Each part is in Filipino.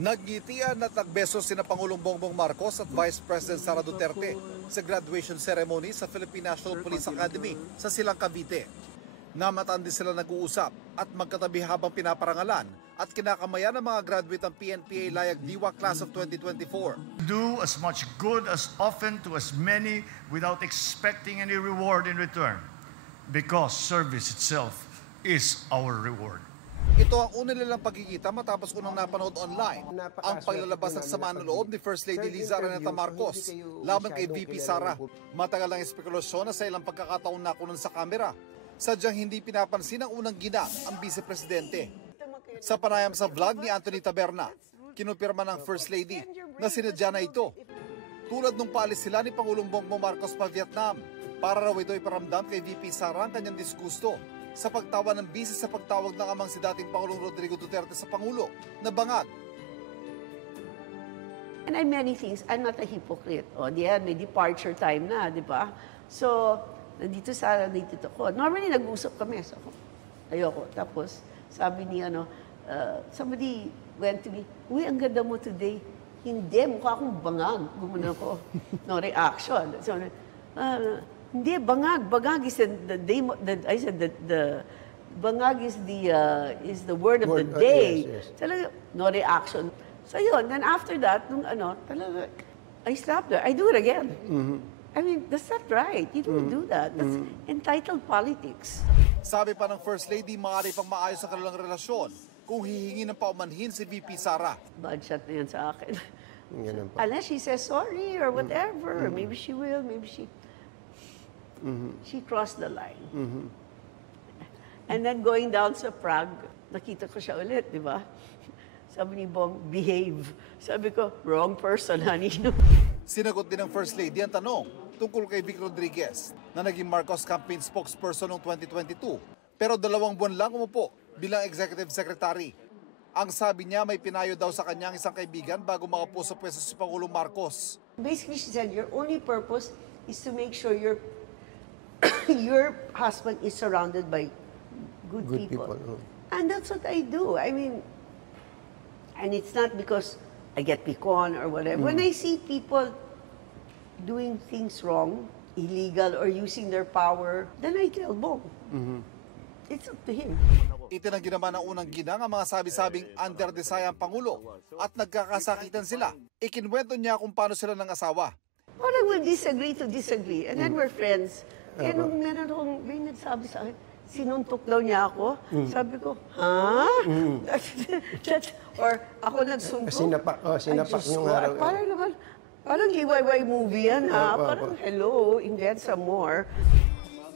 Nagngitian at nagbeso sina Pangulong Bongbong Marcos at Vice President Sara Duterte sa graduation ceremony sa Philippine National Police Academy sa Silang Cavite. Namataan din sila nag-uusap at magkatabi habang pinaparangalan at kinakamayan ng mga graduate ng PNPA Layag Diwa Class of 2024. Do as much good as often to as many without expecting any reward in return, because service itself is our reward. Ito ang una nilang pagkikita matapos unang napanood online ang paglalabas ng sama ng loob ni First Lady Liza Araneta Marcos laban kay VP Sara. Matagal ang espekulasyon na sa ilang pagkakataon nakunan sa kamera, sadyang hindi pinapansin ang unang ginang ang Vice Presidente. Sa panayam sa vlog ni Anthony Taberna, kinumpirma ng First Lady na sinadya na ito. Tulad nung paalis sila ni Pangulong Bongbong Marcos pa Vietnam, para raw ito iparamdam kay VP Sara ang kanyang disgusto sa pagtawa ng Vice sa pagtawag ng amang si dating Pangulong Rodrigo Duterte sa Pangulo na bangag. And I'm many things. I'm not a hypocrite. O, diyan, may departure time na, di ba? So, nandito ko. Normally, nag-usap kami. So, ayoko. Tapos, sabi ni, somebody went to me, uy, ang ganda mo today. Hindi, mukha akong bangag. Gumano ko. No reaction. So, hindi, bangag. Bangag is the name. I said the bangag is the word of the day. Yes. Talaga, no reaction. So yun, then after that, nung talaga, I stopped there. I do it again. Mm-hmm. I mean, that's not right. You don't do that. That's entitled politics. Sabi pa ng First Lady, maaari pang maayos ang kanilang relasyon kung hihingi ng paumanhin si VP Sara. Bad shot na yan sa akin. Ganun pa. Unless she says sorry or whatever. Maybe she will, maybe she crossed the line. And then going down sa Prague, nakita ko siya ulit, di ba? Sabi ni Bong, behave. Sabi ko, wrong person, honey. Sinagot din ng First Lady ang tanong tungkol kay Vic Rodriguez na naging Marcos campaign spokesperson noong 2022. Pero 2 buwan lang umupo bilang executive secretary. Ang sabi niya, may pinayo daw sa kanyang isang kaibigan bago makapo sa pwesto si Pangulong Marcos. Basically, she said, your only purpose is to make sure your husband is surrounded by good people. And that's what I do. I mean, and it's not because I get picon or whatever. When I see people doing things wrong, illegal, or using their power, then I tell Bong. It's up to him. Itinanggi naman ng unang ginang ang mga sabi-sabing under-desire ang Pangulo at nagkakasakitan sila. Ikinwento niya kung paano sila ng asawa. Parang we'll disagree to disagree. And then we're friends. Eh, nung meron akong, may nagsabi sa akin, sinuntok daw niya ako. Sabi ko, ha? Or ako nagsuntok. Sinapak yung araw. Parang naman, parang liwayway movie yan, ha? Parang, hello, invent some more.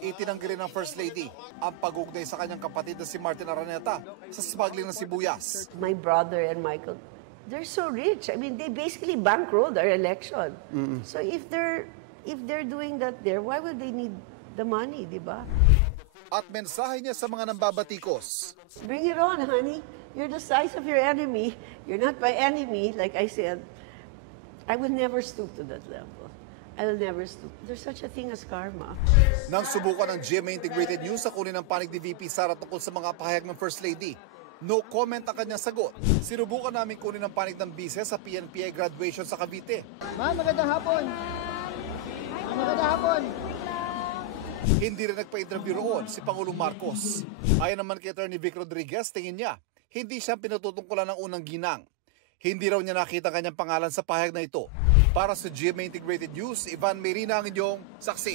Itinanggi rin ng First Lady ang pag-ugnay sa kanyang kapatid na si Martin Araneta sa smuggling ng sibuyas. My brother and Michael, they're so rich. I mean, they basically bankrolled our election. So if they're doing that there, why would they need the money, di ba? At mensahe niya sa mga nambabatikos. Bring it on, honey. You're the size of your enemy. You're not my enemy, like I said. I will never stoop to that level. I will never stoop. There's such a thing as karma. Nang subukan ng GMA Integrated News sa kunin ng panig ni VP Sara tungkol sa mga pahayag ng First Lady, no comment ang kanyang sagot. Sinubukan namin kunin ng panig ng Vice sa PNPA graduation sa Cavite. Ma'am, magandang hapon. Magandang hapon. Hindi rin nagpa-interview roon si Pangulong Marcos. Ayon naman kay Atty. Vic Rodriguez, tingin niya, hindi siya pinatutungkulan ng unang ginang. Hindi raw niya nakita kanyang pangalan sa pahayag na ito. Para sa GMA Integrated News, Ivan Merina ang inyong saksi.